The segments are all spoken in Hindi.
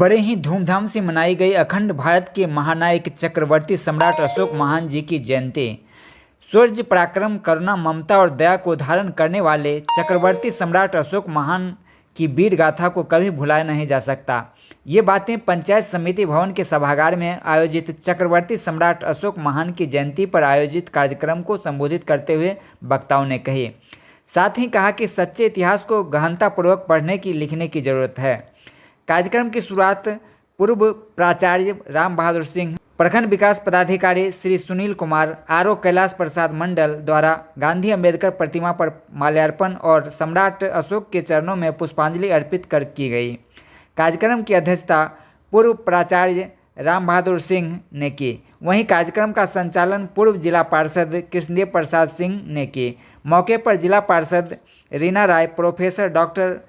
बड़े ही धूमधाम से मनाई गई अखंड भारत के महानायक चक्रवर्ती सम्राट अशोक महान जी की जयंती। शौर्य, पराक्रम, करुणा, ममता और दया को धारण करने वाले चक्रवर्ती सम्राट अशोक महान की वीर गाथा को कभी भुलाया नहीं जा सकता। ये बातें पंचायत समिति भवन के सभागार में आयोजित चक्रवर्ती सम्राट अशोक महान की जयंती पर आयोजित कार्यक्रम को संबोधित करते हुए वक्ताओं ने कही। साथ ही कहा कि सच्चे इतिहास को गहनतापूर्वक पढ़ने की लिखने की जरूरत है। कार्यक्रम की शुरुआत पूर्व प्राचार्य राम बहादुर सिंह, प्रखंड विकास पदाधिकारी श्री सुनील कुमार, आरओ कैलाश प्रसाद मंडल द्वारा गांधी अंबेडकर प्रतिमा पर माल्यार्पण और सम्राट अशोक के चरणों में पुष्पांजलि अर्पित कर की गई। कार्यक्रम की अध्यक्षता पूर्व प्राचार्य राम बहादुर सिंह ने की। वहीं कार्यक्रम का संचालन पूर्व जिला पार्षद कृष्णदेव प्रसाद सिंह ने की। मौके पर जिला पार्षद रीना राय, प्रोफेसर डॉक्टर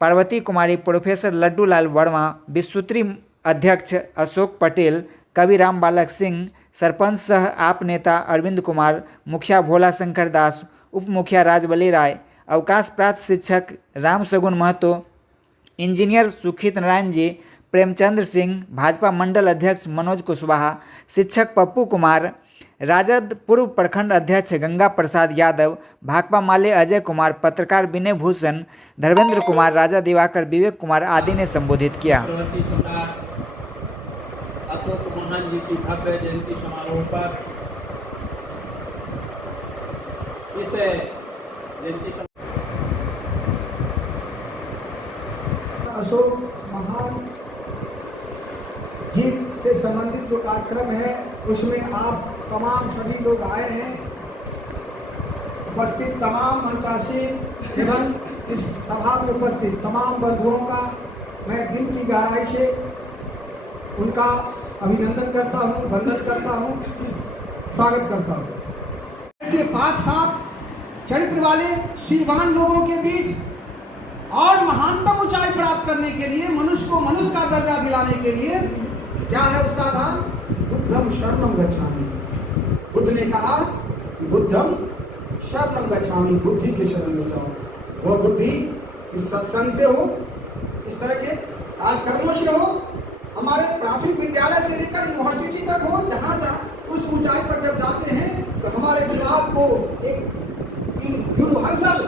पार्वती कुमारी, प्रोफेसर लड्डू लाल वर्मा, विश्वसूत्री अध्यक्ष अशोक पटेल, कवि राम बालक सिंह, सरपंच सह आप नेता अरविंद कुमार, मुखिया भोला शंकर दास, उप मुखिया राजबली राय, अवकाश प्राप्त शिक्षक राम सगुन महतो, इंजीनियर सुखित नारायण जी, प्रेमचंद्र सिंह, भाजपा मंडल अध्यक्ष मनोज कुशवाहा, शिक्षक पप्पू कुमार, राजद पूर्व प्रखंड अध्यक्ष गंगा प्रसाद यादव, भाकपा माले अजय कुमार, पत्रकार विनय भूषण, धर्मेंद्र कुमार, राजा दिवाकर, विवेक कुमार आदि ने संबोधित किया। अशोक महान जी की भव्य जयंती समारोह पर इस जयंती अशोक महान जी से संबंधित जो कार्यक्रम है उसमें आप तमाम सभी लोग आए हैं। उपस्थित तमाम मंचासी एवं इस सभा में उपस्थित तमाम बंधुओं का मैं दिल की गहराई से उनका अभिनंदन करता हूँ, वंदन करता हूँ, स्वागत करता हूँ। ऐसे पाक साफ चरित्र वाले श्रीमान लोगों के बीच और महानतम ऊंचाई प्राप्त करने के लिए, मनुष्य को मनुष्य का दर्जा दिलाने के लिए क्या है उसका आधार? बुद्धम शरणम गच्छामि। बुद्ध ने कहा कि बुद्धम शरणम गच्छामि, बुद्धि के शरण में जाओ। वो बुद्धि इस सत्संग से हो, इस तरह के कार्यक्रमों से हो, हमारे प्राथमिक विद्यालय से लेकर यूनिवर्सिटी तक हो, जहाँ जहाँ उस ऊंचाई पर जब जाते हैं तो हमारे दिमाग को एक यूनिवर्सल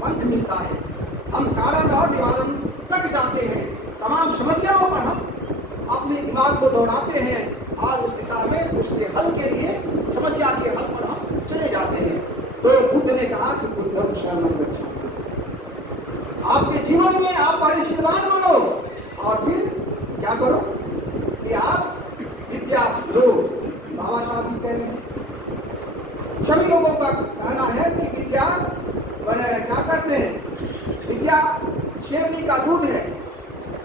पंथ मिलता है। हम कारण और निवारण तक जाते हैं, तमाम समस्याओं पर हम अपने दिमाग को दौड़ाते हैं और उस दिशा में उसके हल के लिए, समस्या के हल पर हम चले जाते हैं। तो बुद्ध ने कहा कि बुद्धम शरणम गच्छामि। आपके जीवन में आप परिशीलवान बनो और फिर क्या करो कि आप विद्या लो। बाबा साहब भी कह रहे हैं, सभी लोगों का कहना है कि विद्या क्या कहते हैं, विद्या शेरनी का दूध है,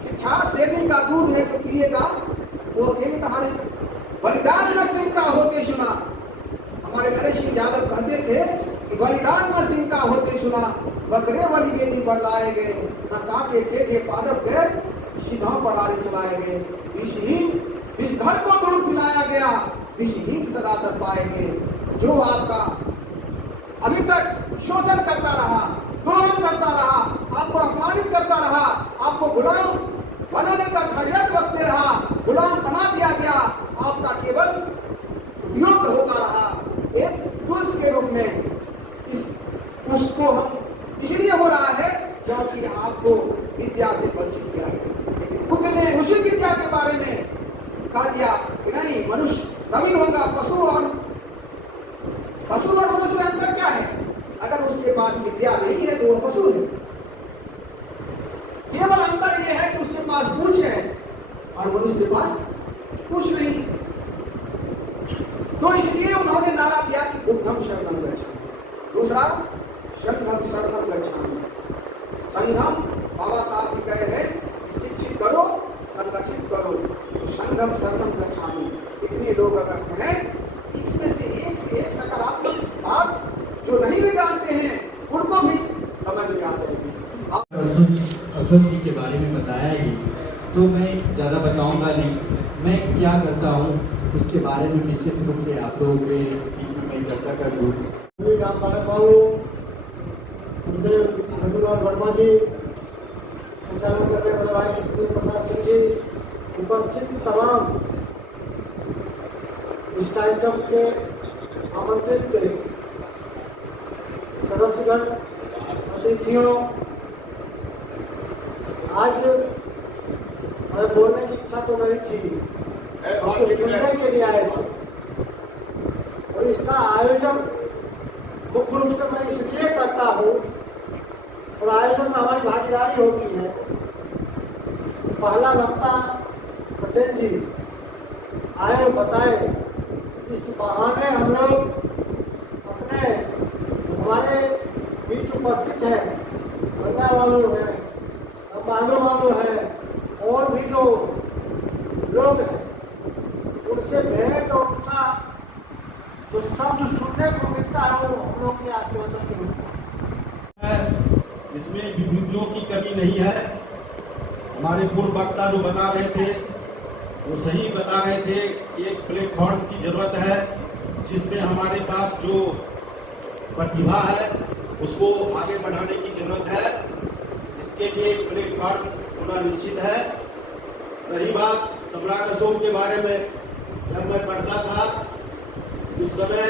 शिक्षा शेरनी का दूध है, जो पिएगा वो अकेले कहा नहीं। बलिदान में सिंह का होते सुना, हमारे गणेश सिंह यादव कहते थे कि बलिदान में सिंह का होते सुना, बकरे वाली बेटी पर लाए गए, न काटे टेढ़े पादप गए, सीधाओं पर आरे चलाए गए। विषहीन विषधर को दूध पिलाया गया, विषहीन सदा तर पाएंगे। जो आपका अभी तक शोषण करता रहा, दोहन करता रहा, आपको अपमानित करता रहा, आपको गुलाम बनाने का षड्यंत्र रखते रहा, गुलाम बना दिया गया, आपका केवल उपयोग होता रहा एक टूल्स के रूप में। उसको हम इसलिए हो रहा है क्योंकि आपको विद्या से वंचित किया गया। लेकिन बुद्ध ने उसी विद्या के बारे में कहा दिया कि नहीं, मनुष्य कभी होगा, पशु और मनुष्य में अंतर क्या है? अगर उसके पास विद्या नहीं है तो वो पशु है। केवल अंतर यह है कि उसके पास पूंछ है और मनुष्य के पास कुछ नहीं। तो इसलिए उन्होंने नारा दिया कि बुद्धम शरणम गच्छामि। दूसरा, संघम शरणम गच्छामि। संघम बाबा साहब भी कहे हैं कि शिक्षित करो, संगठित करो। तो संघम शरणम गच्छामि, इतने लोग अगर हैं, इसमें से एक सकारात्मक बात जो नहीं भी जानते हैं उनको भी समझ में आ जाएगी। अशोक जी के बारे में बताया ही, तो मैं ज़्यादा बताऊंगा नहीं। मैं क्या करता हूँ उसके बारे में विशेष रूप से आप लोगों के बीच में मैं चर्चा कर दूँ। राम बालक बाबू, लड्डू लाल वर्मा जी, संचालन कर रहे बड़े भाई कृष्णदेव प्रसाद सिंह जी, उपस्थित तमाम इस कार्यक्रम के आमंत्रित सदस्यगण, अतिथियों, आज मैं बोलने की इच्छा तो नहीं थी, सुनने के लिए आए थे। और इसका आयोजन मुख्य रूप से मैं इसलिए करता हूँ और आयोजन में हमारी भागीदारी होती है। पहला वक्ता पटेल जी आए और बताए, इस बहाने हम लोग अपने हमारे बीच उपस्थित हैं, गंगा वालों हैं, बहादुर वालों हैं और भी जो लोग हैं, उनसे भेंट और उनका जो शब्द सुनने को मिलता है वो हम लोग के आशीर्वचन के रूप में। इसमें विभूतियों की कमी नहीं है। हमारे पूर्व वक्ता जो बता रहे थे वो सही बता रहे थे। एक प्लेटफॉर्म की जरूरत है जिसमें हमारे पास जो प्रतिभा है उसको आगे बढ़ाने की जरूरत है। इसके लिए एक प्लेटफॉर्म होना निश्चित है। रही बात सम्राट अशोक के बारे में, जब मैं पढ़ता था उस समय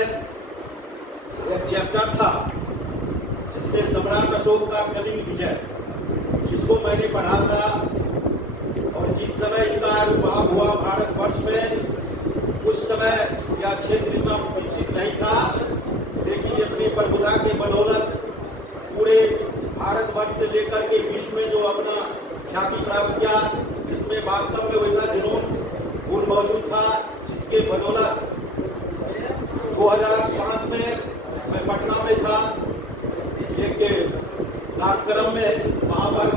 एक चैप्टर था जिसमें सम्राट अशोक का कलिंग विजय, जिसको मैंने पढ़ा था। और जिस समय इनका आविर्भाव हुआ भारतवर्ष में, उस समय यह क्षेत्र इतना विकसित नहीं था, लेकिन ये अपनी प्रभुता के बदौलत पूरे भारतवर्ष से लेकर के विश्व में जो अपना ख्याति प्राप्त किया, इसमें वास्तव में वैसा जुनून गुण मौजूद था जिसके बदौलत 2005 में मैं पटना में था एक कार्यक्रम में। वहां पर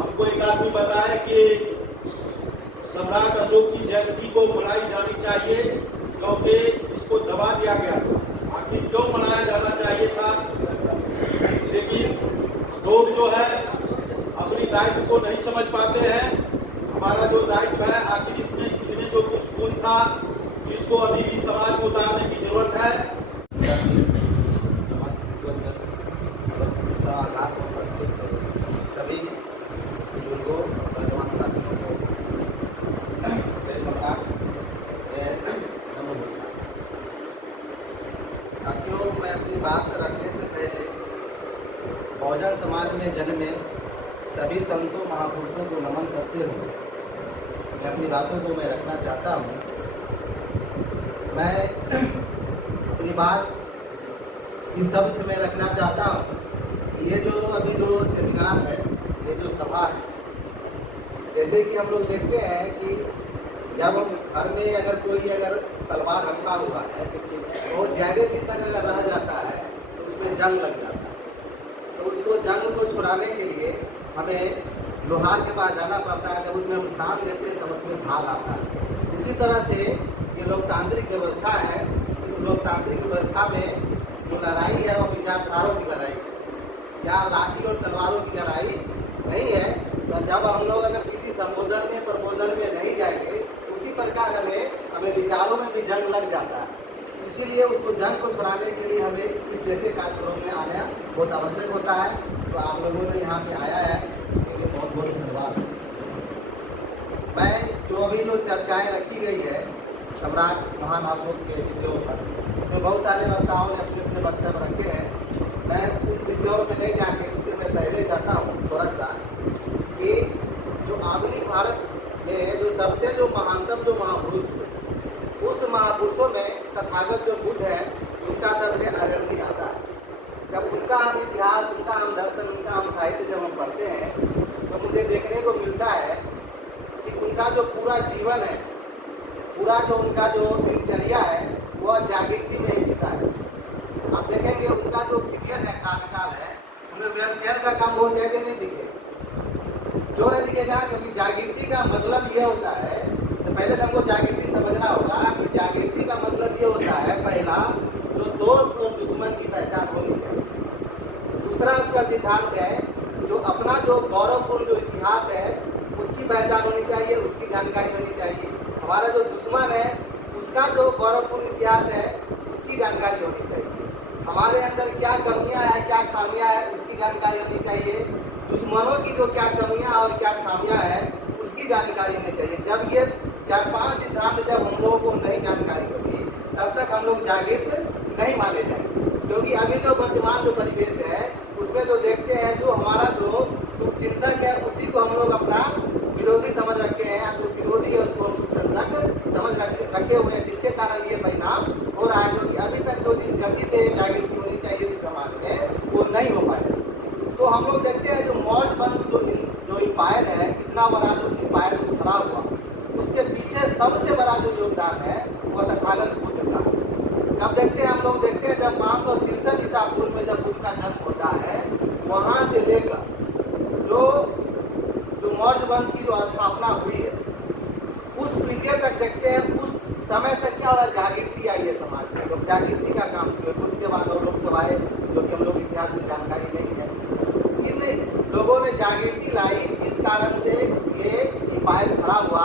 हमको एक आदमी बताया कि सम्राट अशोक की जयंती को मनाई जानी चाहिए क्योंकि इसको दबा दिया गया था। आखिर क्यों मनाया जाना चाहिए था? लेकिन लोग जो है अपनी दायित्व को नहीं समझ पाते हैं। हमारा जो दायित्व है, आखिर इसमें जो कुछ गुण था जिसको अभी भी समाज में उतारने की जरूरत है। सभी बुजुर्गों और जवान साथियों को मेरे सम्राट नमस्कार। साथियों, मैं अपनी बात रखने से पहले बहुजन समाज में जन्मे सभी संतों महापुरुषों को नमन करते हुए मैं अपनी बातों को मैं रखना चाहता हूँ। मैं अपनी बात इस शब्द से मैं रखना चाहता हूँ। ये जो अभी जो सेमिनार है, ये जो सभा है, जैसे कि हम लोग देखते हैं कि जब हम घर में अगर कोई तलवार रखा हुआ है तो ज़्यादा दिन तक अगर रह जाता है तो उसमें जंग लग जाता है। तो उसको जंग को छुड़ाने के लिए हमें लोहार के पास जाना पड़ता है। जब उसमें हम शान देते हैं तब उसमें धार आता है। उसी तरह से ये लोकतांत्रिक व्यवस्था है। इस लोकतांत्रिक व्यवस्था में जो लड़ाई है वो विचारधाराओं की लड़ाई है, या लाठी और तलवारों की लड़ाई नहीं है। तो जब हम लोग अगर किसी संबोधन में प्रबोधन में नहीं जाएंगे, उसी प्रकार हमें विचारों में भी जंग लग जाता है। इसीलिए उसको जंग को छुड़ाने के लिए हमें इस जैसे कार्यक्रम में आना बहुत आवश्यक होता है। तो आप लोगों ने यहाँ पे आया है, उसके लिए बहुत बहुत धन्यवाद। मैं जो अभी जो चर्चाएँ रखी गई है सम्राट महान अशोक के विषयों पर, उसमें बहुत सारे वक्ताओं ने अपने अपने वक्तव्य रखे हैं। मैं उन विषयों में नहीं जाके उससे मैं पहले जाता हूँ थोड़ा सा कि जो आधुनिक भारत में जो सबसे जो महानतम जो महापुरुष हुए, उस महापुरुषों में तथागत जो बुद्ध है उनका सबसे अग्रणी आता है। जब उनका हम इतिहास, उनका हम दर्शन, उनका हम साहित्य जब हम पढ़ते हैं तो मुझे देखने को मिलता है कि उनका जो पूरा जीवन है, पूरा जो उनका जो दिनचर्या है वह जागृति में ही बीता है। आप देखेंगे उनका जो पीरियड है, कार्यकाल है, उन्हें वेलफेयर का काम बहुत ज़्यादा नहीं दिखे। क्यों नहीं दिखेगा? क्योंकि जागृति का मतलब ये होता है, तो पहले तो हमको जागृति समझना होगा कि जागृति का मतलब ये होता है, पहला जो दोस्त और दुश्मन की पहचान होनी चाहिए। दूसरा उसका सिद्धांत है जो अपना जो गौरवपूर्ण जो इतिहास है उसकी पहचान होनी चाहिए, उसकी जानकारी होनी चाहिए। हमारा जो दुश्मन है उसका जो गौरवपूर्ण इतिहास है उसकी जानकारी होनी चाहिए। हमारे अंदर क्या कमियां है, क्या खामियां है, उसकी जानकारी होनी चाहिए। दुश्मनों की जो क्या कमियां और क्या खामियां है उसकी जानकारी होनी चाहिए। जब ये 4-5 सिद्धांत जब हम लोगों को नहीं जानकारी होगी तब तक हम लोग जागृत नहीं माने जाएंगे। क्योंकि अभी जो वर्तमान जो परिवेश है उसमें जो देखते हैं जो हमारा जो शुभचिंतक है उसी को हम लोग अपना विरोधी समझ रखे हैं, जो विरोधी है उसको हम शुभचिंतक समझ रखे हुए हैं, जिसके कारण ये परिणाम हो रहा है। क्योंकि अभी तक जो जिस गति से जागृति होनी चाहिए थी समाज में वो नहीं हो पाया। तो हम लोग देखते हैं जो मौर्य वंश जो इंपायर है, कितना बड़ा जो इंपायर जो खड़ा हुआ, उसके पीछे सबसे बड़ा जो योगदान है वो तथागत बुद्ध का। जब देखते हैं हम लोग देखते हैं जब 563 ईसा पूर्व में जब बुद्ध का जन्म होता है, वहाँ से लेकर जो मौर्य वंश की जो स्थापना हुई है उस पीरियड तक देखते हैं, उस समय तक क्या हुआ, जागृति आई है समाज में। लोग जागृति का काम किए। बुद्ध के बाद और लोग सब आए जो कि हम लोग इतिहास में जानकारी नहीं है। इन लोगों ने जागृति लाई जिस कारण से ये इंपायर खड़ा हुआ,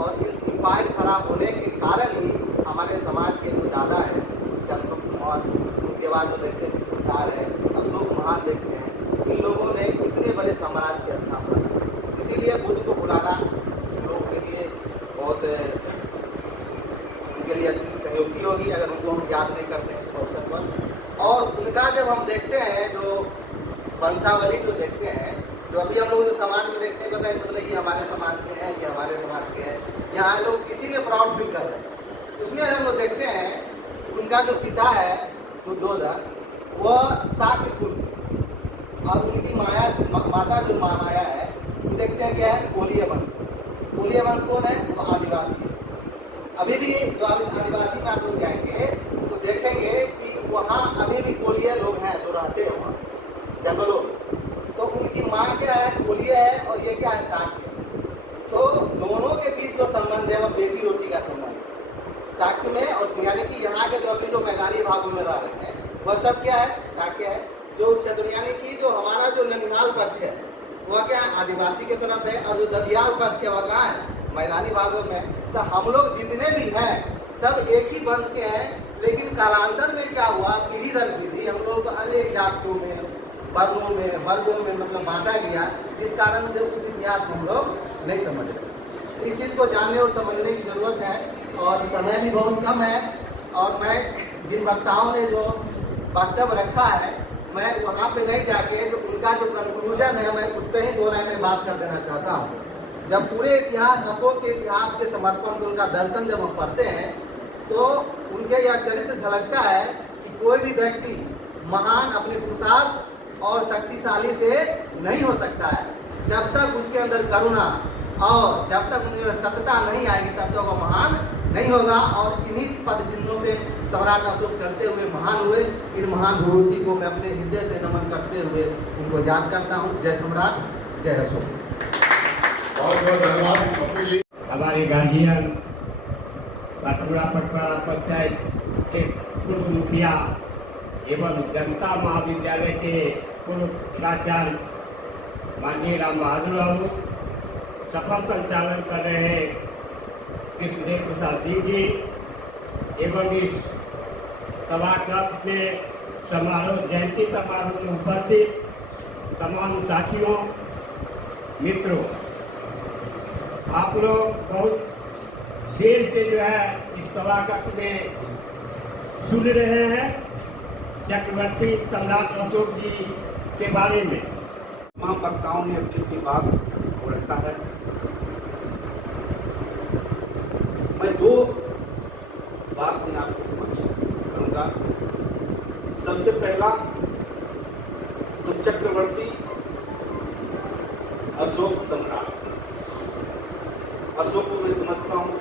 और इस इंपायर खड़ा होने के कारण ही हमारे समाज के जो दादा है चंद्रगुप्त मौर्य, उनके बाद जो देखते हैं बिंदुसार है, अशोक महान देखते हैं, इन लोगों ने कितने बड़े साम्राज्य की स्थापना की। इसीलिए बुद्ध को बुलाना हम लोगों के लिए बहुत उनके लिए संयोगी होगी अगर उनको हम याद नहीं करते हैं इस अवसर पर। और उनका जब हम देखते हैं जो वंशावली जो देखते हैं, जो अभी हम लोग जो समाज में देखते हैं, बताए मतलब ये हमारे समाज के हैं, ये हमारे समाज के हैं, यहाँ लोग किसी में प्राउड फील कर रहे हैं। उसमें हम लोग देखते हैं कि उनका जो पिता है शुद्धोधन, वह शाक्य कुल, और उनकी माता जो माया है वो देखते हैं क्या है, कोलीय वंश। कोलीय वंश कौन है, वो आदिवासी है। अभी भी जो आदिवासी में आप लोग जाएंगे तो देखेंगे कि वहाँ अभी भी कोलीय लोग हैं जो रहते हैं वहाँ जंगलों में। तो उनकी माँ क्या है, कोलीय है, और ये क्या है, शाक्य है। तो दोनों के बीच जो संबंध है वो बेटी रोटी का संबंध है शाक्य में, और यानी कि यहाँ के जो अभी जो मैदानी भागों में रह रहे हैं वह सब क्या है, शाक्य है। जो क्षेत्र यानी कि जो हमारा जो ननिहाल पक्ष है वह क्या है, आदिवासी की तरफ है, और जो ददियाल पक्ष है वह कहाँ है, मैदानी भागों में। तो हम लोग जितने भी हैं सब एक ही वंश के हैं, लेकिन कालांतर में क्या हुआ, पीढ़ी दर पीढ़ी हम लोग अनेक जातियों में, वर्गों में मतलब बांटा गया, जिस कारण से उस इतिहास को हम लोग नहीं समझ रहे। इस चीज़ को जानने और समझने की जरूरत है, और समय भी बहुत कम है। और मैं जिन वक्ताओं ने जो वक्तव्य रखा है, मैं वहाँ पे नहीं जाके जो उनका जो कंक्लूजन है मैं उस पर ही 2 लाइन में बात कर देना चाहता हूँ। जब पूरे इतिहास, अशोक के इतिहास के समर्पण, उनका दर्शन जब हम पढ़ते हैं तो उनके यह चरित्र झलकता है कि कोई भी व्यक्ति महान अपने पुरुषार्थ और शक्तिशाली से नहीं हो सकता है जब तक उसके अंदर करुणा और जब तक उनके अंदर सत्यता नहीं आएगी तब तक वो महान नहीं होगा। और इन्हीं पद चिन्हों पे सम्राट अशोक चलते हुए महान हुए। इन महान विभूति को मैं अपने हृदय से नमन करते हुए उनको याद करता हूँ। जय सम्राट, जय अशोक। बहुत बहुत धन्यवाद। हमारे गार्जियन पटुरा पंचायत के पूर्व मुखिया एवं जनता महाविद्यालय के पूर्व प्राचार्य माननीय राम बहादुर बाबू, सफल संचालन कर रहे हैं कृष्णदेव प्रसाद सिंह जी, एवं इस सभा कक्ष में समारोह, जयंती समारोह में उपस्थित तमाम साथियों, मित्रों, आप लोग बहुत देर से जो है इस सभा कक्ष में सुन रहे हैं चक्रवर्ती सम्राट अशोक जी के बारे में। तमाम वक्ताओं ने अपनी बात को रखा है। मैं 2 बातें आपके समक्ष करूंगा। सबसे पहला तो चक्रवर्ती अशोक सम्राट। अशोक को मैं समझता हूँ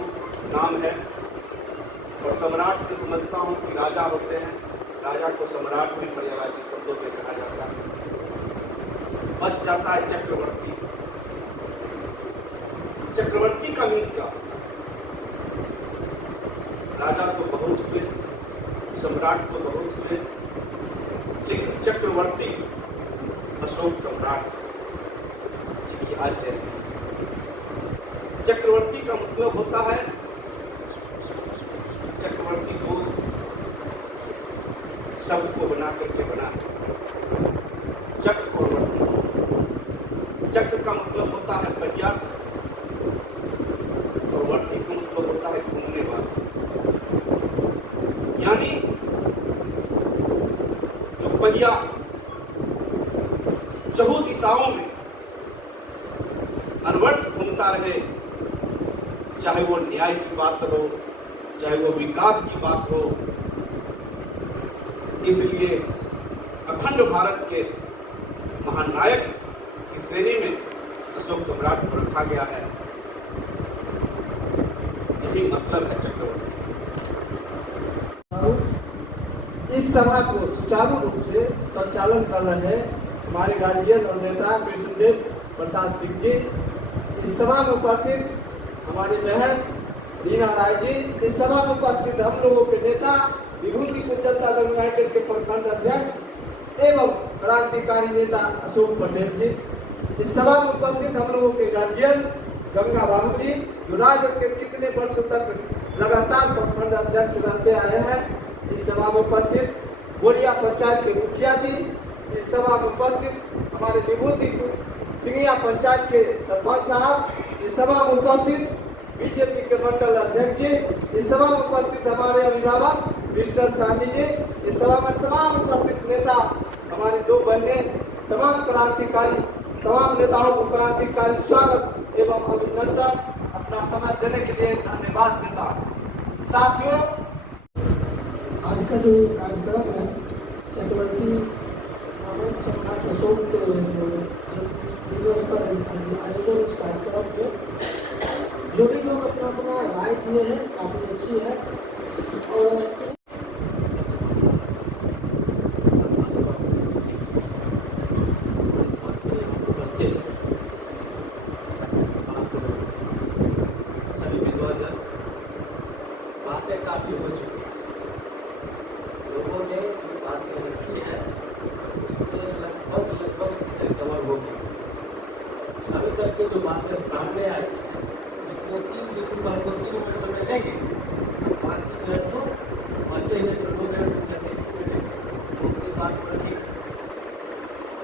नाम है, और सम्राट से समझता हूँ कि राजा होते हैं। राजा को सम्राट में पर्यायवाची शब्दों में कहा जाता है। बच जाता है चक्रवर्ती। चक्रवर्ती का मीन्स क्या होता है? राजा तो बहुत हुए, सम्राट तो बहुत हुए, लेकिन चक्रवर्ती अशोक सम्राट जी आज जयंती। चक्रवर्ती का मतलब होता है, चक्रवर्ती को शब्द को बना करके बना चक्रवर्ती। चक्र का मतलब होता है पहिया, पहिया चहु दिशाओं में अनवरत घूमता रहे, चाहे वो न्याय की बात हो, चाहे वो विकास की बात हो। इसलिए अखंड भारत के महानायक की श्रेणी में अशोक सम्राट को रखा गया है। यही मतलब है चक्रवर्ती। इस सभा को सुचारू रूप से संचालन कर रहे हमारे गार्जियन और नेता कृष्णदेव प्रसाद सिंह जी, इस सभा में उपस्थित हमारी बहन रीना राय जी, इस सभा में उपस्थित हम लोगों के नेता विभूतिपुर जनता दल यूनाइटेड के प्रखंड अध्यक्ष एवं क्रांतिकारी नेता अशोक पटेल जी, इस सभा में उपस्थित हम लोगों के गार्जियन गंगा बाबू जी, जो राजद के कितने वर्षों तक लगातार प्रखंड अध्यक्ष रहते आए हैं, इस सभा में उपस्थित बोरिया पंचायत के मुखिया जी, इस सभा में उपस्थित हमारे विभूतिपुर सिंगिया पंचायत के सरपंच साहब, इस सभा में उपस्थित बीजेपी के मंडल अध्यक्ष जी, इस सभा में उपस्थित हमारे अभिभावक मिस्टर साहनी जी, इस सभा में तमाम उपस्थित नेता, हमारी दो बहनें, तमाम क्रांतिकारी, तमाम नेताओं को क्रांतिकारी स्वागत एवं अभिनंदन, अपना समय देने के लिए धन्यवाद देता हूँ। साथियों, आज का जो कार्यक्रम है चक्रवर्ती महान सम्राट अशोक दिवस पर आयोजन, इस कार्यक्रम के जो भी लोग अपना अपना राय दिए हैं काफ़ी अच्छी है। और बातें काफी हो चुकी हैं, लोगों ने जो बातें रखी है उसमें लगभग चीजें कवर हो गई। अभी तक के जो बातें सामने आई है उसको 3 मिनट समय लेंगे, बाकी जो है सो बचे हुए जो लोग हैं उनकी बात रखी।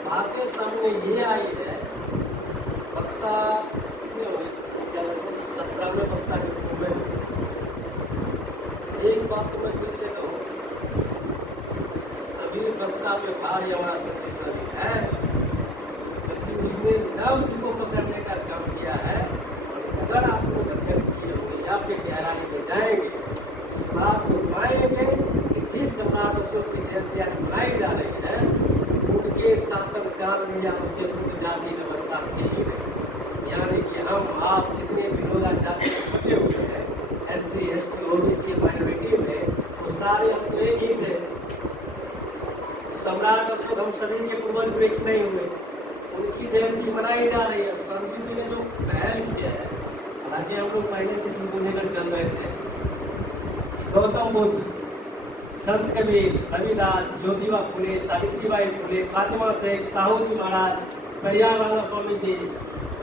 बातें सामने ये आई है, वक्ता कितने हो, 17वें वक्ता के रूप में एक बात तो मैं दिल से कहूँ, सभी वक्ता पे भार या बड़ा शक्तिशाली है, लेकिन उसने नाम को पकड़ने का काम किया है। और अगर आप लोग अध्ययन किए होंगे या फिर गहराई में जाएंगे, इस बात को पाएंगे कि जिस सम्राट अशोक की जयंती आज मनाई जा रही है, उनके शासनकाल में या उससे पूर्व जाति व्यवस्था थी ही नहीं। यानी कि हम आप जितने भी लोग आज जाति में बटे हुए हैं, SC, ST, OBC माइनॉरिटी में, वो सारे हम तो एक ही थे। तो सम्राट अशोक हम सभी के पूर्वज हुए कि नहीं हुए, उनकी जयंती मनाई जा रही है। संत जी ने जो पहल किया है, हालांकि हम लोग पहले से इसको लेकर चल रहे थे, गौतम बुद्ध, संत कबीर, रविदास, ज्योतिबा फुले, सावित्रीबाई फुले, फातिमा शेख, साहू जी महाराज, करिया रामा स्वामी जी,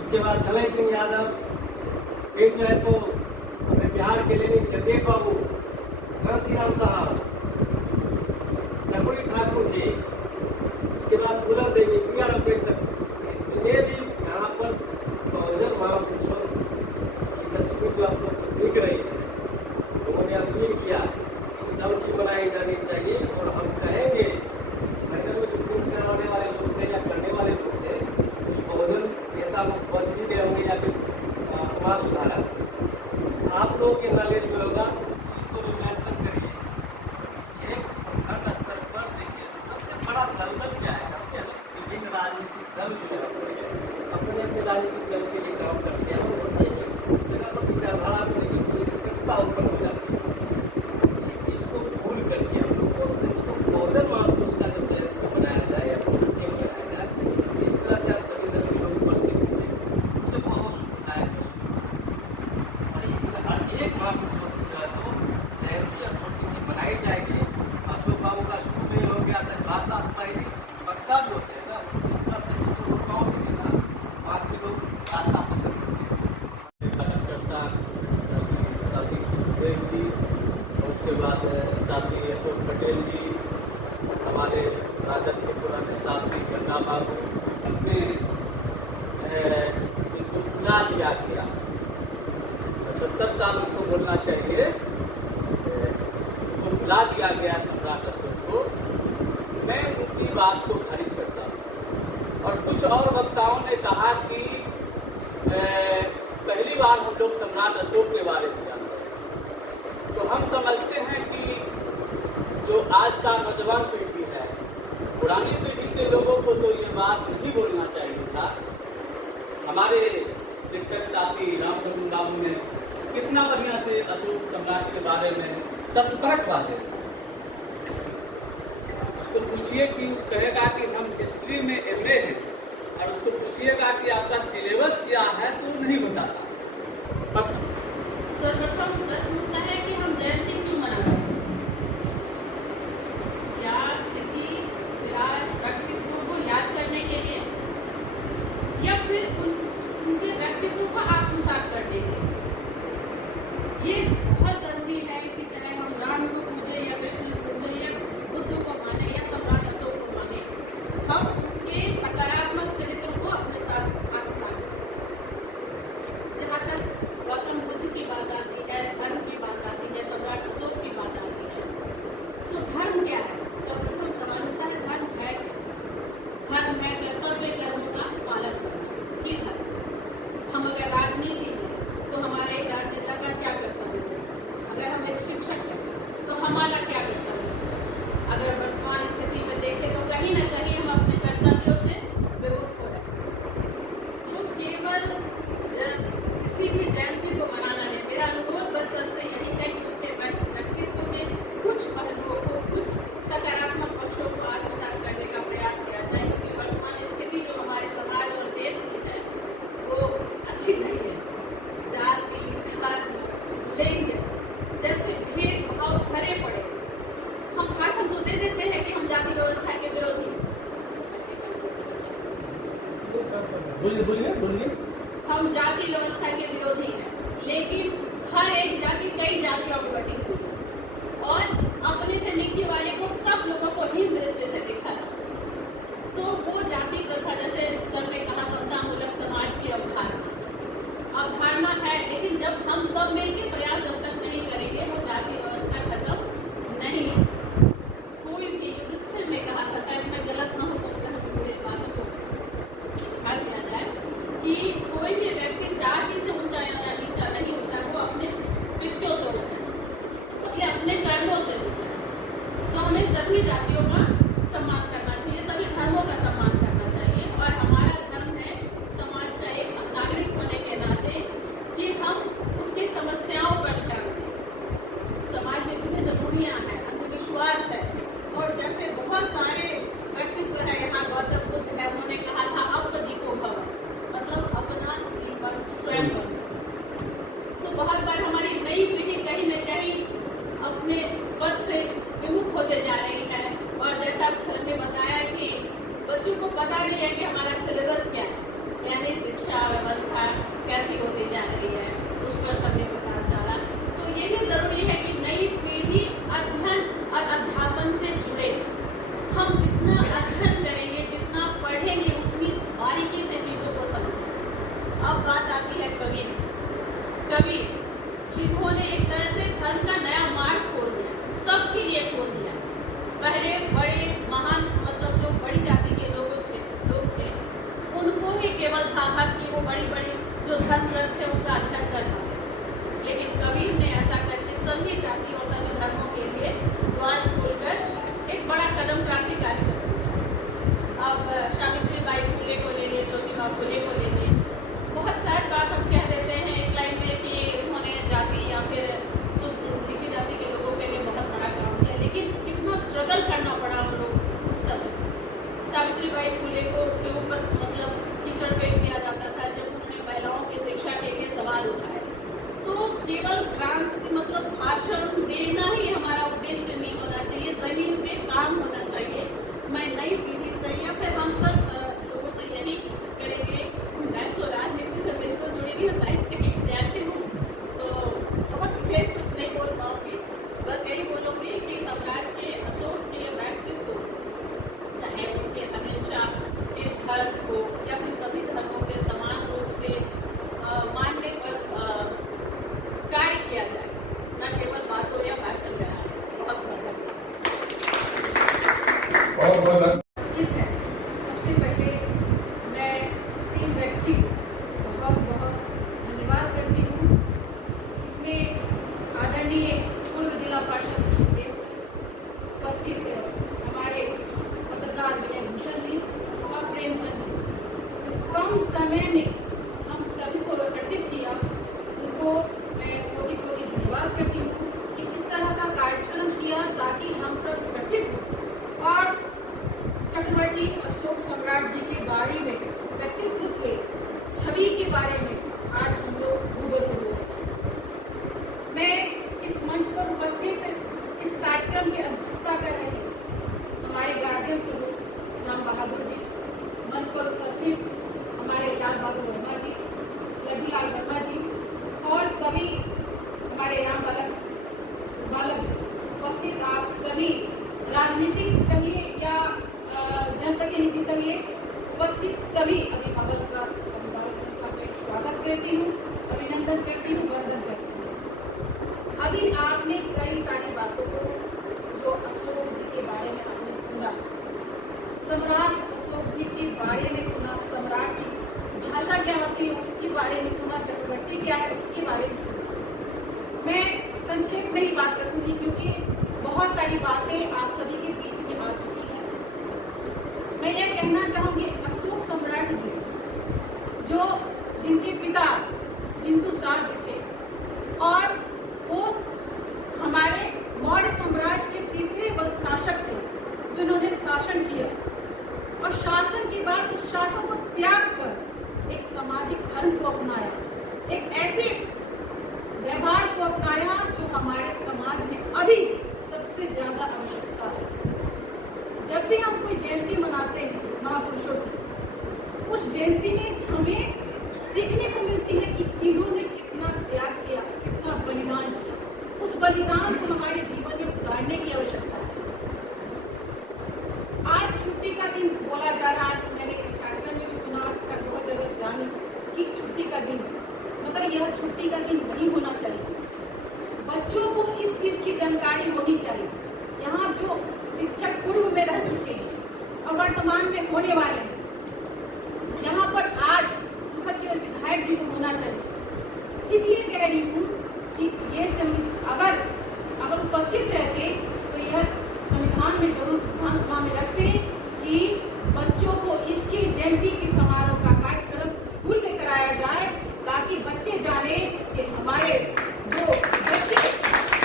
उसके बाद दलय सिंह यादव, फिर जो है सो बिहार के लेनिन जगदेव बाबू, घनश्याम साहब, कर्पूरी ठाकुर जी, उसके बाद फूलन देवी, बी.आर. अम्बेडकर, जितने भी यहाँ पर बहुजन महापुरुषों की तस्वीर जो आप लोग को दिख रही है, लोगों ने अपील किया कि सबकी बनाई जानी चाहिए। और हम कहेंगे मैंने जो कुछ करवाने वाले लोग थे या करने वाले लोग थे, कुछ बहुजन नेता लोग बच भी गए होंगे या फिर समाज सुधारक, आप लोगों के नॉलेज में होगा, उसी को जो मेंशन करिए। एक प्रखंड स्तर पर देखिए सबसे बड़ा दलदल क्या है, विभिन्न राजनीतिक दल जो है अपने अपने राजनीतिक दल के लिए काम करते हैं, और एक जगह पर विचारधारा में लेकिन कोई सक्रियता उत्पन्न हो जाती है। इस चीज़ को भूल करके हम लोग को उसको बहुजन महापुरुष का जब जयंती बनाया जाए या थीम बनाया जाए, जिस तरह से आज सभी दल के लोग उपस्थित हुए, मुझे बहुत सुखदायक एक महापुरुषों की जो है सो जयंती और छोटी सी बनाई जाएगी। अशोक बाबू का शुरू में ही हो गया था, भाषा स्माइली वक्ता जो होते हैं ना, इस तरह से रुकाव नहीं देना, बाकी लोग भाषा पकड़ कार्यकर्ता साथी सुरेश जी, उसके बाद साथी अशोक पटेल जी, हमारे राजद के पुराने साथी गंगा बाबू, इसमें इनको बुला दिया गया। 70 साल उनको बोलना चाहिए, उनको बुला दिया गया सम्राट अशोक को। मैं उनकी बात को खारिज करता हूँ। और कुछ और वक्ताओं ने कहा कि पहली बार हम लोग सम्राट अशोक के बारे में जानते हैं। तो हम समझते हैं कि जो आज का नौजवान पीढ़ी है, पुरानी पीढ़ी के लोगों को तो ये बात नहीं बोलना चाहिए था। हमारे शिक्षक साथी राम शगुन बाबू ने कितना बढ़िया से अशोक सम्राट के बारे में तत्परक बातें। उसको पूछिए कि कहेगा कि हम हिस्ट्री में एमए हैं, और उसको पूछिएगा कि आपका सिलेबस क्या है तो नहीं बताता। सर्वप्रथम प्रश्न उठता है कि हम जयंती क्यों मनाते हैं? क्या किसी विराट व्यक्तित्व को याद करने के लिए, या फिर उनके व्यक्तित्व को आत्मसात करने के लिए? ये बहुत जरूरी है कि चाहे हम राम को पूजे या कृष्ण को पूजे या बुद्ध को माने या सम्राट अशोक को माने, हम उनके सकारात्मक चरित्र को अपने साथ आत्मसात करें। जहाँ तक गौतम बुद्ध की बात आती है, धर्म की बात आती है, सम्राट अशोक की बात आती है, तो धर्म क्या है? सर्वप्रथम सवाल उठता है, धर्म है क्या? धर्म है कर्तव्य कर्म का पालन करना ही धर्म। हम अगर राजनीति में, तो हमारे एक राजनेता का क्या कर्तव्य है? अगर हम एक शिक्षक हैं तो हमारा क्या कर्तव्य है? अगर वर्तमान स्थिति में देखें तो कहीं ना कहीं हम अपने कर्तव्यों से विमुख हो रहे हैं। तो केवल किसी भी जयंती को मनाना है, मेरा अनुरोध बस सबसे यही है कि उनके व्यक्तित्व में कुछ पहलुओं को, कुछ सकारात्मक पक्षों को आत्मसात करने का प्रयास किया जाए, क्योंकि वर्तमान स्थिति जो हमारे समाज और देश की है वो अच्छी नहीं है। जाति, धर्म, लिंग जैसे भेदभाव भरे पड़े। हम भाषण तो दे देते हैं कि हम जाति व्यवस्था के विरोधी हैं। बोलिए। हम जाति व्यवस्था के विरोधी हैं, लेकिन हर एक जाति कई जातियों में बटी हुई है और अपने से नीचे वाले को, सब लोगों को हीन दृष्टि से देखा जाता है। तो वो जाति प्रथा, जैसे सर ने कहा, समतामूलक समाज की अवधारणा है, लेकिन जब हम सब मिलकर प्रयास जब तक नहीं करेंगे, वो जाति व्यवस्था खत्म नहीं। कोई भी, युधिष्ठिर ने कहा था, शायद मैं गलत न हो तो मेरी बातों को ध्यान दिया जाए, कि कोई भी व्यक्ति जाति से ऊंचा या नीचा नहीं होता, वो अपने कृत्यों से होता है, मतलब अपने कर्मों से होता है। तो हमें सभी जातियों का सम्मान करना चाहिए, सभी धर्मों का सम्मान करना चाहिए। और हमारा धर्म है समाज का एक नागरिक होने के नाते कि हम उसकी समस्याओं पर ध्यान दें। समाज में विभिन्न रूढ़ियाँ हैं, अंधविश्वास है, और जैसे बहुत सारे व्यक्तित्व है, यहाँ गौतम बुद्ध है, उन्होंने कहा था अपदीपो भव, मतलब अपना दीपक स्वयं बनो। तो बहुत बार हमारी नई पीढ़ी कहीं न कहीं अपने पद से विमुख होते जा रही है, और जैसा सर ने बताया कि बच्चों को पता नहीं है कि हमारा सिलेबस क्या है, यानी शिक्षा व्यवस्था कैसी होती जा रही है, उस पर सबने प्रकाश डाला। तो ये भी जरूरी है कि नई पीढ़ी अध्ययन और अध्यापन से जुड़े। हम जितना अध्ययन करेंगे, जितना पढ़ेंगे, उतनी बारीकी से चीज़ों को समझें। अब बात आती है कबीर, जिन्होंने एक तरह से धर्म का नया मार्ग खोल दिया, सबके लिए खोल दिया। पहले बड़े महान, मतलब जो बड़ी जाति के लोग थे, उनको ही केवल था हक कि वो बड़ी बड़ी जो धर्म ग्रंथ थे उनका अध्ययन करना। लेकिन कबीर ने ऐसा करके सभी जाति और सभी धर्मों के लिए द्वार खोलकर एक बड़ा कदम क्रांतिकारी कदम उठाया। अब सावित्रीबाई फुले को ले लिए, ज्योतिबा फुले को ले लिए, बहुत सारी बात हम कह देते हैं एक लाइन में कि उन्होंने जाति या फिर नीची जाति के लोगों के लिए बहुत बड़ा काम किया, लेकिन कितना स्ट्रगल करना पड़ा उन लोग उस समय। सावित्रीबाई फुले को के ऊपर मतलब कीचड़ फेंक दिया जाता था जब उन्होंने महिलाओं की शिक्षा के लिए सवाल उठाए। तो केवल क्रांति मतलब भाषण देना ही हमारा उद्देश्य नहीं होना चाहिए, जमीन पे काम होना चाहिए। मैं नई पीढ़ी से या फिर हम सब लोगों से यही करेंगे। मैं तो राजनीति से बिल्कुल जुड़ी नहीं हूँ, साहित्य की विद्यार्थी हूँ, तो बहुत विशेष कुछ नहीं बोल पाऊँगी। बस यही बोलूँगी कि सम्राट के अशोक के व्यक्तित्व, चाहे उनके अहिंसा के धर्म को या फिर सभी धर्मों के समान रूप से मानने पर कार्य किया जाए, न केवल बातों या भाषण कराए। बहुत बहुत धन्यवाद। करती हूँ कि इस तरह का कार्यक्रम किया ताकि हम सब गठित हों और चक्रवर्ती अशोक सम्राट जी के बारे में, व्यक्तित्व के, छवि के बारे में आज हम लोग रूबरू हुए। मैं इस मंच पर उपस्थित इस कार्यक्रम की अध्यक्षता कर रहे हमारे गार्जियन स्वरूप राम बहादुर जी, मंच पर उपस्थित हमारे लाल बाबू वर्मा जी, लड्डूलाल वर्मा जी और कवि हमारे राम बालक जी, उपस्थित आप सभी राजनीतिक कहिए या जनप्रतिनिधि कहिए, उपस्थित सभी अभिभावक का मैं स्वागत करती हूँ, अभिनंदन करती हूँ, वंदन करती हूँ। अभी आपने कई सारी बातों को जो अशोक जी के बारे में आपने सुना, सम्राट अशोक जी के बारे में सुना, सम्राट की भाषा क्या होती है उसके बारे में सुना, चक्रवर्ती क्या है उसके बारे में सुना। मैं संक्षेप में ही बात रखूंगी क्योंकि बहुत सारी बातें आप सभी के बीच में आ चुकी हैं। मैं ये कहना चाहूंगी, अशोक सम्राट जी जो जिनके पिता बिंदुसार जी थे और वो हमारे मौर्य साम्राज्य के तीसरे शासक थे जिन्होंने शासन किया और शासन के बाद उस शासन को त्याग कर एक सामाजिक धर्म को अपनाया, एक ऐसे व्यवहार को अपनाया जो हमारे समाज में अभी सबसे ज्यादा आवश्यकता है। जब भी हम कोई जयंती मनाते हैं महापुरुषों की, उस जयंती में हमें सीखने को मिलती है कि इन्होंने कितना त्याग किया, कितना बलिदान किया। उस बलिदान को हमारे जीवन में उतारने की आवश्यकता है। आज छुट्टी का दिन बोला जा रहा है, मैंने इस कार्यक्रम में भी सुना, बहुत जगह जानी कि छुट्टी का दिन, मगर यह छुट्टी का दिन नहीं होना चाहिए। बच्चों को इस चीज की जानकारी होनी चाहिए। यहाँ जो शिक्षक पूर्व में रह चुके हैं और वर्तमान में होने वाले हैं, यहाँ पर आज दुखद केवल विधायक जी को होना चाहिए। इसलिए कह रही हूँ कि ये अगर उपस्थित रहते तो यह संविधान में जरूर विधानसभा में रखते कि बच्चों को इसके जयंती की समारोह का कार्यक्रम स्कूल में कराया जाए ताकि बच्चे जाने कि हमारे जो बच्चे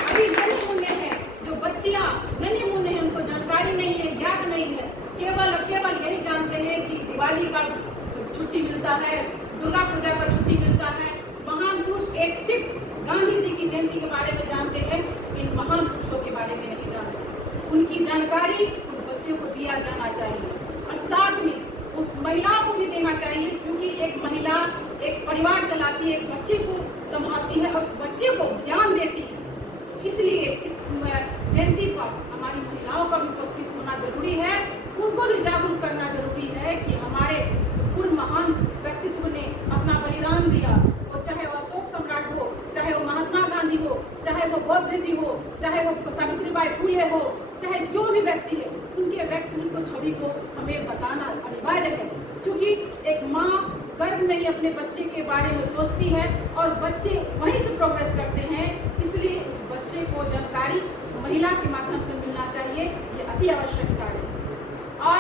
अभी नन्हे मुन्ने हैं, जो बच्चियां नन्हे मुन्ने हैं, उनको जानकारी नहीं है, ज्ञात नहीं है, केवल यही जानते हैं कि दिवाली का छुट्टी मिलता है, दुर्गा पूजा का छुट्टी मिलता है। महान पुरुष एक सिर्फ गांधी जी की जयंती के बारे में जानते हैं, इन महान पुरुषों के बारे में नहीं जानते। उनकी जानकारी उन बच्चों को दिया जाना चाहिए और साथ में उस महिला को भी देना चाहिए, क्योंकि एक महिला एक परिवार चलाती है, एक बच्चे को संभालती है और बच्चे को ज्ञान देती है। इसलिए इस जयंती पर हमारी महिलाओं का भी उपस्थित होना जरूरी है, उनको भी जागरूक करना जरूरी है कि हमारे जो पूर्व महान व्यक्तित्व ने अपना बलिदान दिया, वो चाहे वो अशोक सम्राट हो, चाहे वो महात्मा गांधी हो, चाहे वो बौद्ध जी हो, चाहे वो सावित्रीबाई फुले हो, चाहे जो भी व्यक्ति है, उनके व्यक्तित्व को, छवि को हमें बताना अनिवार्य है। क्योंकि एक माँ गर्भ में ही अपने बच्चे के बारे में सोचती है और बच्चे वहीं से प्रोग्रेस करते हैं, इसलिए उस बच्चे को जानकारी उस महिला के माध्यम से मिलना चाहिए, ये अति आवश्यक कार्य है। और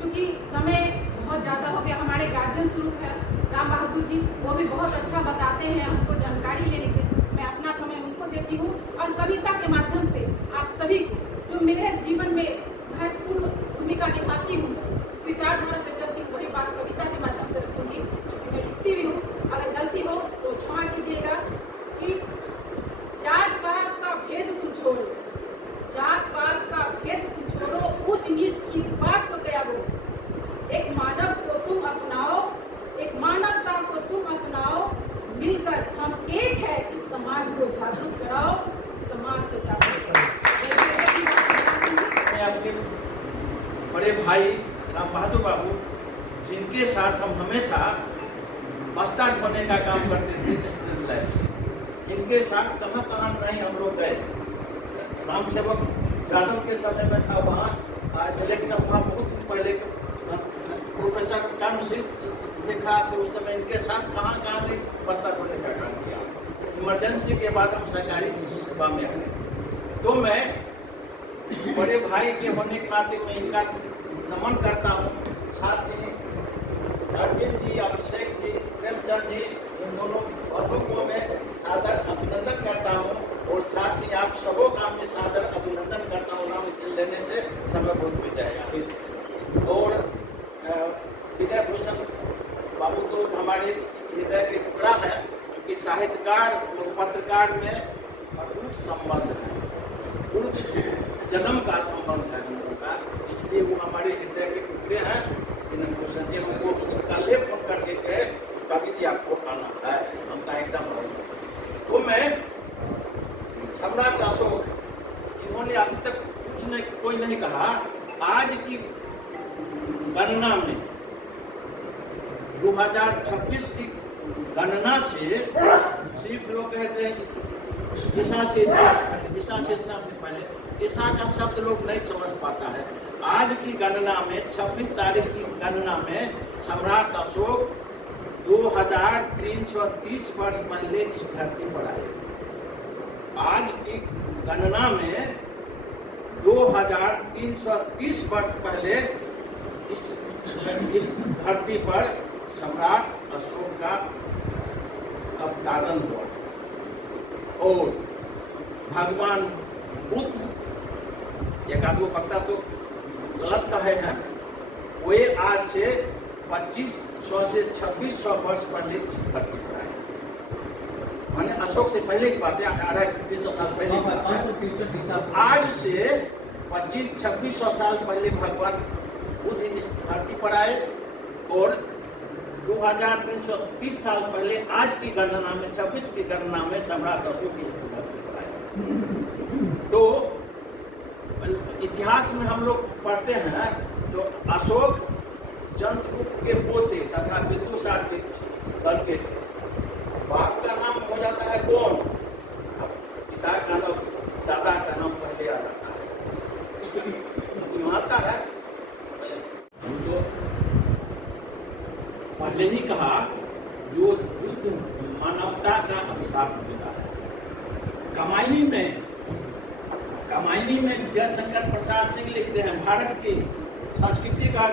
चूंकि समय बहुत ज़्यादा हो गया, हमारे गार्जियन स्वरूप है राम बहादुर जी, वो भी बहुत अच्छा बताते हैं हमको जानकारी लेने के, मैं अपना समय उनको देती हूँ और कविता के माध्यम से आप सभी को जो मेरे जीवन में महत्वपूर्ण भूमिका निभाती हूँ, उस विचारधारा पे चलती हूँ, वही बात कविता के माध्यम से रखूंगी, क्योंकि मैं लिखती भी हूँ। अगर गलती हो तो क्षमा कीजिएगा कि जात पात का भेद तुम छोड़ो, जात पात का भेद तुम छोड़ो, ऊंच नीच की बात को त्यागो, एक मानव को तुम अपनाओ, एक मानवता को तुम अपनाओ, मिलकर हम एक है, इस समाज को जागरूक कराओ, इस समाज को जागरूक कराओ। मैं अपने बड़े भाई राम बहादुर बाबू, जिनके साथ हम हमेशा बस्ता ढोने का काम करते थे स्टूडेंट लाइफ से, इनके साथ कहाँ कहाँ नहीं हम लोग गए। राम सेवक यादव के समय में था वहाँ, लेक्चर वहाँ बहुत दिन पहले प्रोफेसर टर्म सिखा थे, उस समय इनके साथ कहाँ कहाँ नहीं बस्ता ढोने का काम किया। इमरजेंसी के बाद हम सरकारी सेवा में आ गए। तो मैं बड़े भाई के होने के नाते मैं इनका नमन करता हूँ। साथ ही अरविंद जी, अभिषेक जी, प्रेमचंद जी, इन दोनों वर्गों को मैं सादर अभिनंदन करता हूँ और पत्रकार में अटूट संबंध है, जन्म का संबंध है हम लोगों का, इसलिए वो हमारे हृदय के टुकड़े हैं। इनको संजय हमको उसका ले फोन कर देते कभी जी आपको आना है, हमका एकदम रहेगा। तो मैं सम्राट अशोक, इन्होंने अभी तक कुछ नहीं, कोई नहीं कहा। आज की गणना में 2026 की गणना से सिर्फ लोग कहते हैं ईसा से पहले ईसा का शब्द लोग नहीं समझ पाता है। आज की गणना में 26 तारीख की गणना में सम्राट अशोक 2330 वर्ष पहले इस धरती पर आए। आज की गणना में 2330 वर्ष पहले इस धरती पर सम्राट अशोक का अवतरण हुआ और भगवान बुद्ध, एक आदमी वक्ता तो गलत कहे हैं, वे आज से 2500 से 2600 वर्ष पहले इस धरती पर आए। माने अशोक से पहले की बात है, 300 साल पहले की बात है। आज से 2500-2600 साल पहले भगवान बुद्ध इस धरती पर आए और 2330 साल पहले आज की गणना में 26 की गणना में सम्राट अशोक की धरती पर आए। तो इतिहास में हम लोग पढ़ते हैं तो अशोक चंद्रगुप्त के पोते तथा बिंदुसार के दल के थे। बाप का नाम हो जाता है कौन, पिता का नाम, दादा का नाम पहले आ जाता है। कोई मानता है, हम तो पहले ही कहा जो युद्ध मानवता का अभिशाप होता है। कमायनी में जयशंकर प्रसाद सिंह लिखते हैं, भारत की संस्कृति का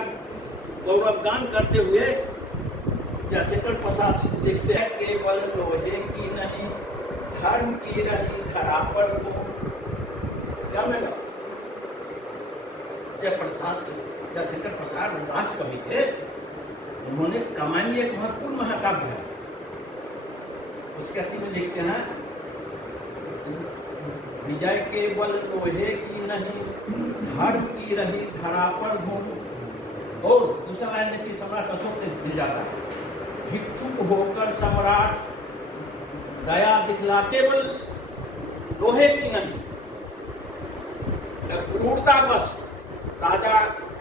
गौरवगान करते हुए जयशंकर प्रसाद लिखते हैं, केवल लोहे की नहीं धर्म की रही धरा पर हो। क्या मिला? जयशंकर प्रसाद राष्ट्र कवि थे, उन्होंने कमाई एक महत्वपूर्ण महाकाव्य है, उसके अंत में लिखते हैं विजय केवल लोहे की नहीं धर्म की रही धरा पर घूम। और दूसरा लाइन देखिए सम्राट अशोक से मिल जाता है, भिक्षुक होकर सम्राट दया दिखला केवल लोहे की नहीं, क्रूरतावश राजा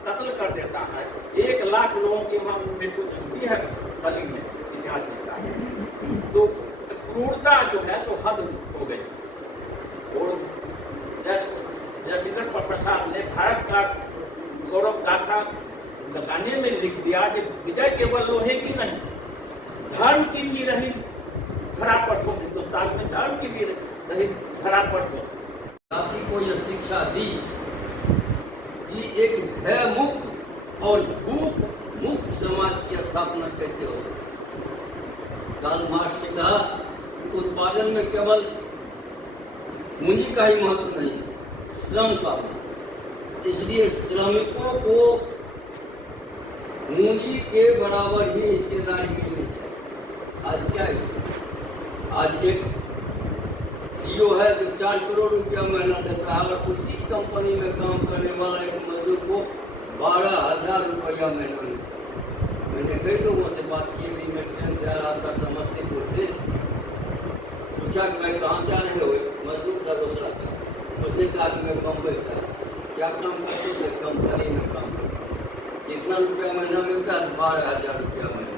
कत्ल कर देता है। 1 लाख लोगों की वहां मृत्यु हुई है बलि में, इतिहास लिखता है। तो क्रूरता जो है सो हद हो गई। और जयशंकर प्रसाद ने भारत का गौरव गाथा गाने में लिख दिया कि विजय केवल लोहे की नहीं धर्म की भी रही धरा पर हो। हिंदुस्तान में धर्म की भी रही धरा पर हो। जाति को यह शिक्षा दी कि एक भय मुक्त और भूख मुक्त समाज की स्थापना कैसे हो सकती। कार्ल मार्क्स ने कहा कि उत्पादन में केवल पूंजी का ही महत्व नहीं, श्रम का भी। इसलिए श्रमिकों को पूंजी के बराबर ही हिस्सेदारी मिलनी चाहिए। आज क्या है, आज एक सीईओ है जो 4 करोड़ रुपया महीना देता है, अगर उसी कंपनी में काम करने वाला एक मजदूर को 12,000 रुपया महीना मिलता है। मैंने कई लोगों से बात की, मैं ट्रेन से आ रहा था समस्तीपुर से, पूछा कि भाई कहाँ से आ रहे हो, मजदूर सरोसरा था। उसने कहा कि मैं बम्बई से आ, क्या काम करते थे, कंपनी में काम करते। कितना रुपया महीना मिलता है, 12,000 रुपया महीना।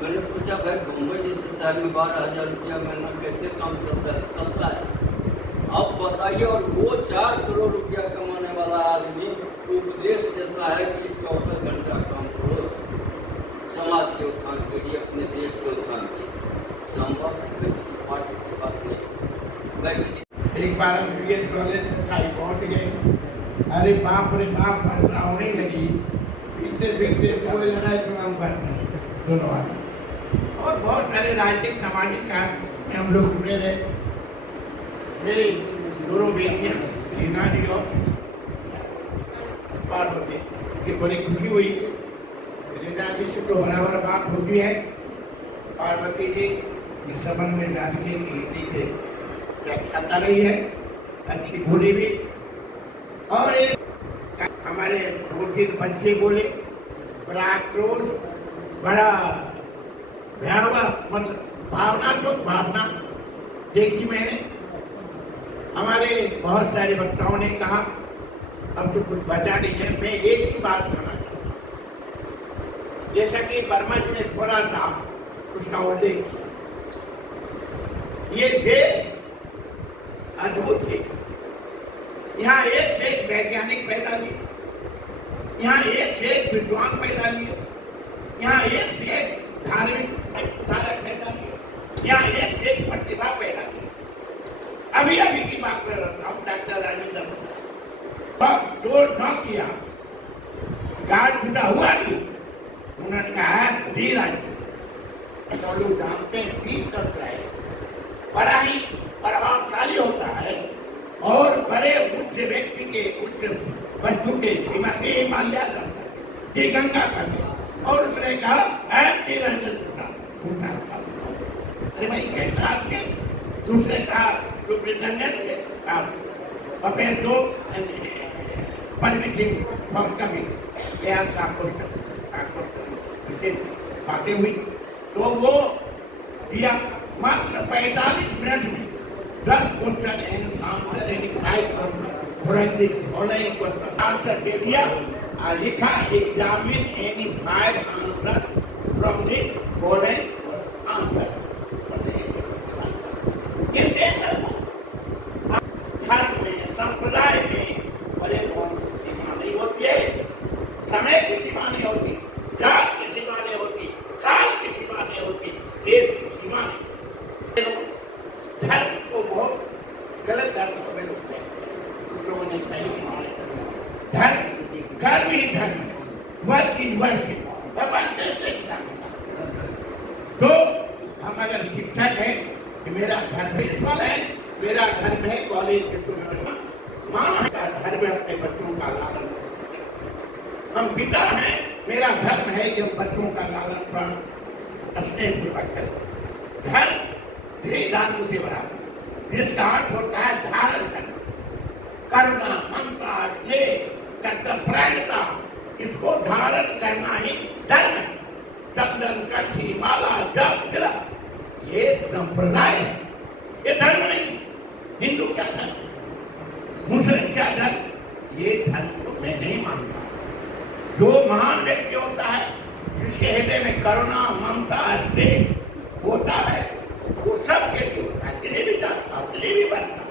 मैंने पूछा भाई मुंबई जैसे शहर में 12,000 रुपया महीना कैसे काम चलता है अब बताइए। और वो 4 करोड़ रुपया कमाने वाला आदमी उपदेश देता है कि 14 घंटा काम करो समाज के उत्थान के लिए, अपने देश के उत्थान के लिए। संभव है किसी पार्टी की बात नहीं। मैं किसी एक बार हम बीएड कॉलेज में था, पहुँच गए, अरे बाप रे बाप वर्षा होने लगी, बीतते तो लड़ाई तो हम कर दोनों आदमी और बहुत सारे राजनीतिक सामाजिक कार्य में हम लोग जुड़े रहे। मेरी दोनों बेटियां रीना जी और पार्वती की बड़ी खुशी हुई। रीना जी से तो बराबर बात होती है, पार्वती जी इस संबंध में जानकी की हिंदी के व्याख्या कर रही है, अच्छी बोली भी। और एक हमारे 2-3 बच्चे बोले, बड़ा आक्रोश, बड़ा भयावह, मतलब भावनात्मक भावना देखी मैंने। हमारे बहुत सारे वक्ताओं ने कहा अब तो कुछ बचा नहीं है। मैं एक ही बात कहना चाहता हूं, जैसा कि वर्मा जी ने थोड़ा सा उसका उल्लेख किया, ये देश अद्भुत देश, यहाँ एक से एक वैज्ञानिक पैदा लिए, यहाँ एक से एक विद्वान पैदा लिए, यहाँ एक से एक धार्मिक उदाहरण पैदा लिए, यहाँ एक से एक प्रतिभा पैदा की। अभी अभी की बात कर रहा हूँ, डॉक्टर राजेंद्र जोर न किया, गार्ड जुदा हुआ नहीं, उन्होंने कहा धीरज, तो लोग जानते हैं 20 रहे बड़ा ही प्रभावशाली होता है और बड़े उच्च व्यक्ति के उच्च वस्तु के हिमालय ये गंगा का और उसने कहा अरे भाई कैसा आपके, दूसरे कहा सुप्रिंटेंडेंट थे अपेयर दो परमिटिंग फॉर कमिंग बातें हुई तो वो दिया मात्र 45 मिनट में 10 question and answer and 5 forensic online question answer दे दिया और लिखा examine any 5 answer from the foreign answer. ये देश धर्म में संप्रदाय में बड़े सीमा नहीं होती है, समय की सीमा नहीं होती, जात की सीमा नहीं होती, काल की सीमा नहीं होती, देश की सीमा नहीं। धर्म को बहुत गलत अर्थों में लोगों ने नहीं धर्म कर्म ही धर्म, वर्ग की वर्ग तो हम अगर शिक्षक है कि मेरा धर्म स्कूल है, मेरा धर्म है कॉलेज के माँ का धर्म है अपने बच्चों का लालन, हम पिता हैं, मेरा धर्म है कि बच्चों का लालन पालन स्नेह पूर्वक करें। धर्म धीरे धातु से बना जिसका अर्थ होता है धारण करना, करुणा, ममता, स्नेह, कर्तव्यपरायणता, इसको धारण करना ही धर्म है। चंदन, कंठी, माला, जप, तिलक, ये संप्रदाय है, ये धर्म नहीं। हिंदू क्या धर्म, मुस्लिम क्या धर्म, ये धर्म को मैं नहीं मानता। जो महान व्यक्ति होता है, जिसके हृदय में करुणा, ममता, स्नेह होता है, वो सबके लिए होता है, जिन्हें भी जाता, जिन्हें भी बनता।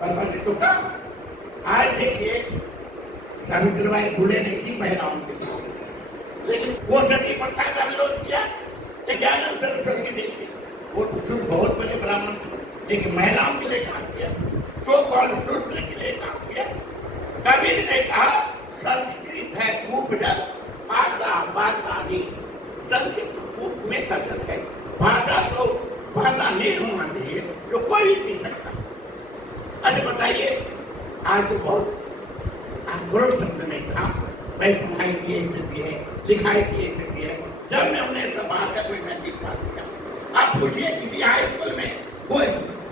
पर तो का आज देखिए सावित्रीबाई फुले ने की महिलाओं के लिए, लेकिन वो सती प्रथा का विरोध किया। दयानंद सरस्वती देखिए, वो तो बहुत बड़े ब्राह्मण थे, लेकिन महिलाओं के लिए काम किया, तो कौन शूद्र के लिए काम किया। कबीर ने कहा संस्कृत है कूप जल, भाषा भाषा नहीं, संस्कृत कूप में कथन है, भाषा तो भाषा नहीं होना चाहिए जो कोई भी पी सकता। अच्छा बताइए, आज तो बहुत आक्रोश शब्द में था, भाई पढ़ाई की स्थिति है, लिखाई की स्थिति है। जब मैं उन्हें सब भाषा में मैट्रिक पास किया, आप पूछिए किसी हाई स्कूल में कोई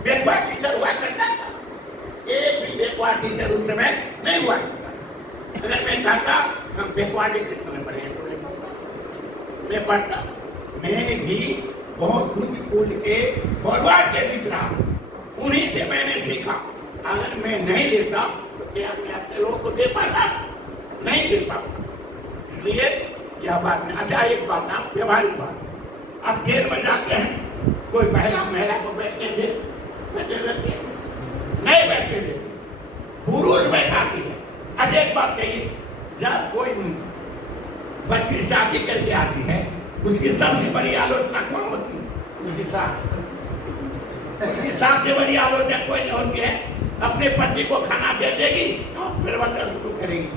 बैकवर्ड टीचर हुआ करता था? एक भी बैकवर्ड टीचर उस समय नहीं हुआ करता। अगर मैं कहता हम बैकवर्ड किस समय पढ़े हैं, तो मैं पढ़ता। मैं भी बहुत उच्च स्कूल के फॉरवर्ड के बीच रहा, उन्हीं से मैंने सीखा। अगर मैं नहीं लेता तो क्या मैं अपने लोगों को दे पाता? नहीं दे पाता। इसलिए यह बात नहीं। अच्छा एक बात ना, व्यवहारिक बात, आप जेल में जाते हैं, कोई महिला को बैठने बैठे देती है, नहीं बैठने देती, पुरुष बैठाती है। अच्छा एक बात कहिए, जब कोई बच्ची शादी करके आती है, उसकी सबसे बड़ी आलोचना कौन होती है? उसकी सास। उसकी सास से बड़ी आलोचना कोई नहीं होती है। अपने पति को खाना दे देगी, फिर वचन शुरू करेगी,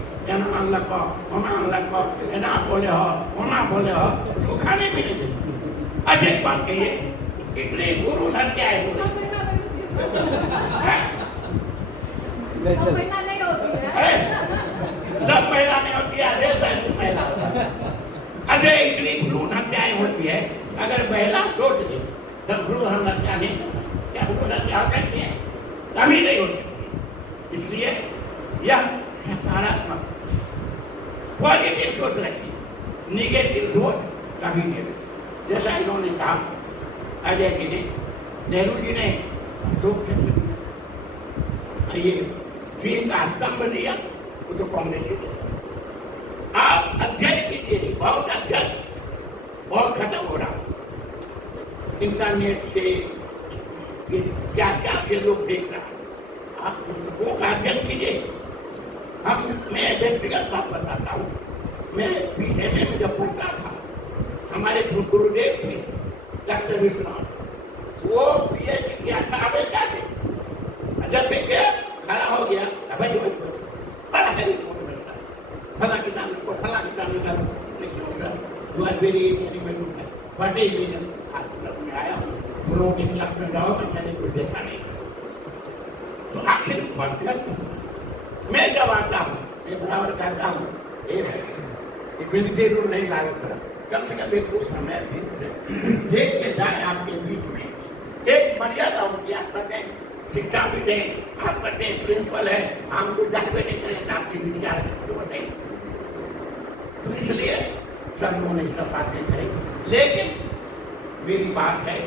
बोले हो, उसको खाने भी नहीं देती। अच्छा एक बात कहिए, इतनी गुरु हत्याएं हो रही सब महिला नहीं होती है, अजय इतनी भ्रूण हत्याएं होती है। अगर महिला सोच ले जब भ्रूण हत्या नहीं करना, क्या भ्रूण हत्या हो सकती है? कभी नहीं हो सकती। इसलिए यह सकारात्मक पॉजिटिव सोच रखिए, निगेटिव सोच कभी नहीं रखी। जैसा इन्होंने कहा अजय जी ने, नेहरू जी ने अशोक चक्र दिया, ये चीन का स्तंभ दिया, वो तो कांग्रेस के थे। आप अध्ययन कीजिए, बहुत अध्ययन और खत्म हो रहा इंटरनेट से, क्या क्या से लोग देख रहा है। आप पुस्तकों का अध्ययन कीजिए। मैं व्यक्तिगत बात बताता हूँ, मैं BMA में जब पढ़ता था, हमारे गुरुदेव थे डॉक्टर विश्वनाथ, वो PhD किया था अमेरिका से। जब मैं गया, खड़ा हो गया, बड़ा है फला किताब को फला किताब निकाल, लेकिन सर यू आर वेरी बड़े में आया हूँ, लोगों के क्लास में जाओ तो मैंने कुछ देखा नहीं। तो आखिर पढ़कर मैं जब आता हूँ, मैं बराबर कहता हूँ, एक मिलिट्री रूल नहीं लागू करा, कम से कम एक कुछ समय देख के जाए आपके बीच में, एक मर्यादा होती है। आप कहते हैं शिक्षा भी दें, आप कहते हैं प्रिंसिपल है, हमको जानवे नहीं करें आपके विचार बताइए। तो इसलिए सब लोगों ने सब बातें कही, लेकिन मेरी बात है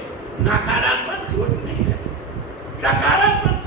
नकारात्मक सोच नहीं रखी, सकारात्मक